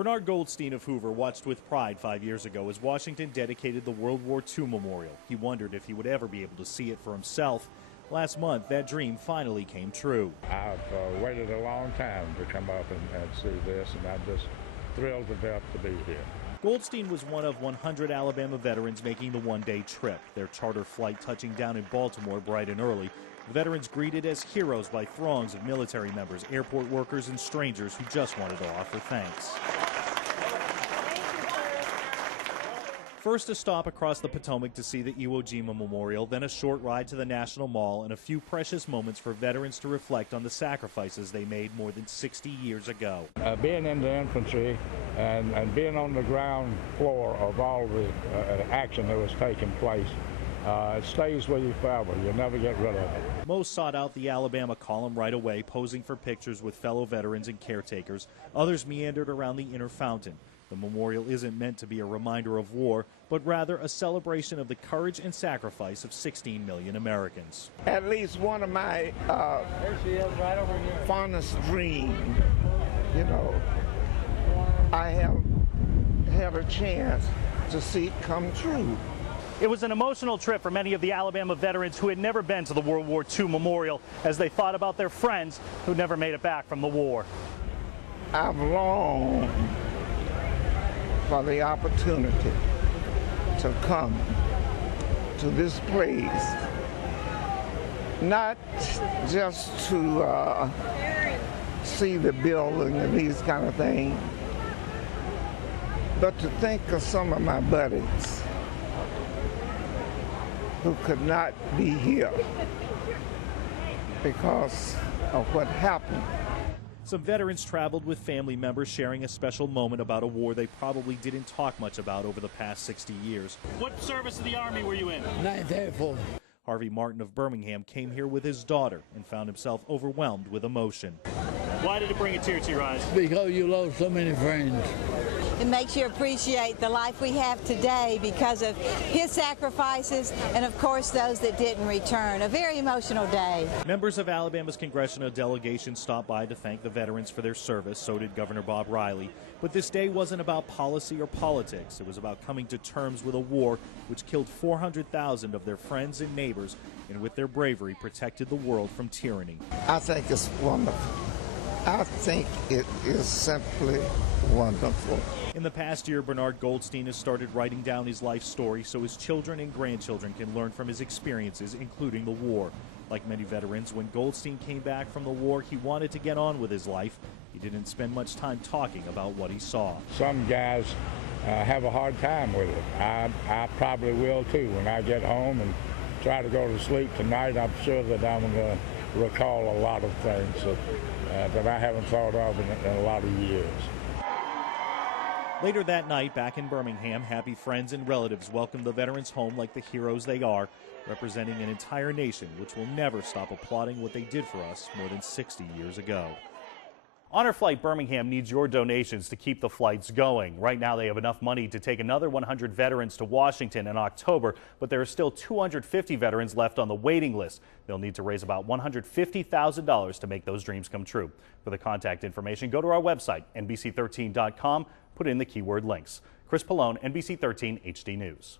Bernard Goldstein of Hoover watched with pride 5 years ago as Washington dedicated the World War II memorial. He wondered if he would ever be able to see it for himself. Last month, that dream finally came true. I've waited a long time to come up and see this, and I'm just thrilled to death to be here. Goldstein was one of 100 Alabama veterans making the one-day trip, their charter flight touching down in Baltimore bright and early. The veterans greeted as heroes by throngs of military members, airport workers, and strangers who just wanted to offer thanks. First, a stop across the Potomac to see the Iwo Jima Memorial, then a short ride to the National Mall, and a few precious moments for veterans to reflect on the sacrifices they made more than 60 years ago. Being in the infantry and being on the ground floor of all the action that was taking place, it stays with you forever. You'll never get rid of it. Most sought out the Alabama column right away, posing for pictures with fellow veterans and caretakers. Others meandered around the inner fountain. The memorial isn't meant to be a reminder of war, but rather a celebration of the courage and sacrifice of 16 million Americans. At least one of my fondest dreams, I have had a chance to see it come true. It was an emotional trip for many of the Alabama veterans who had never been to the World War II memorial as they thought about their friends who never made it back from the war. I've longed for the opportunity to come to this place, not just to see the building and these kind of things, but to think of some of my buddies who could not be here because of what happened. Some veterans traveled with family members, sharing a special moment about a war they probably didn't talk much about over the past 60 years. What service of the Army were you in? 9th Airborne. Harvey Martin of Birmingham came here with his daughter and found himself overwhelmed with emotion. Why did it bring a tear to your eyes? Because you lost so many friends. It makes you appreciate the life we have today because of his sacrifices and, of course, those that didn't return. A very emotional day. Members of Alabama's congressional delegation stopped by to thank the veterans for their service. So did Governor Bob Riley. But this day wasn't about policy or politics. It was about coming to terms with a war which killed 400,000 of their friends and neighbors and with their bravery protected the world from tyranny. I think it's wonderful. I think it is simply wonderful. In the past year, Bernard Goldstein has started writing down his life story so his children and grandchildren can learn from his experiences, including the war. Like many veterans, when Goldstein came back from the war, he wanted to get on with his life. He didn't spend much time talking about what he saw. Some guys have a hard time with it. I probably will too. When I get home and try to go to sleep tonight, I'm sure that I'm going to recall a lot of things that I haven't thought of in a lot of years. Later that night, back in Birmingham, happy friends and relatives welcomed the veterans home like the heroes they are, representing an entire nation which will never stop applauding what they did for us more than 60 years ago. Honor Flight Birmingham needs your donations to keep the flights going. Right now, they have enough money to take another 100 veterans to Washington in October, but there are still 250 veterans left on the waiting list. They'll need to raise about $150,000 to make those dreams come true. For the contact information, go to our website, NBC13.com, put in the keyword links. Chris Pallone, NBC 13 HD News.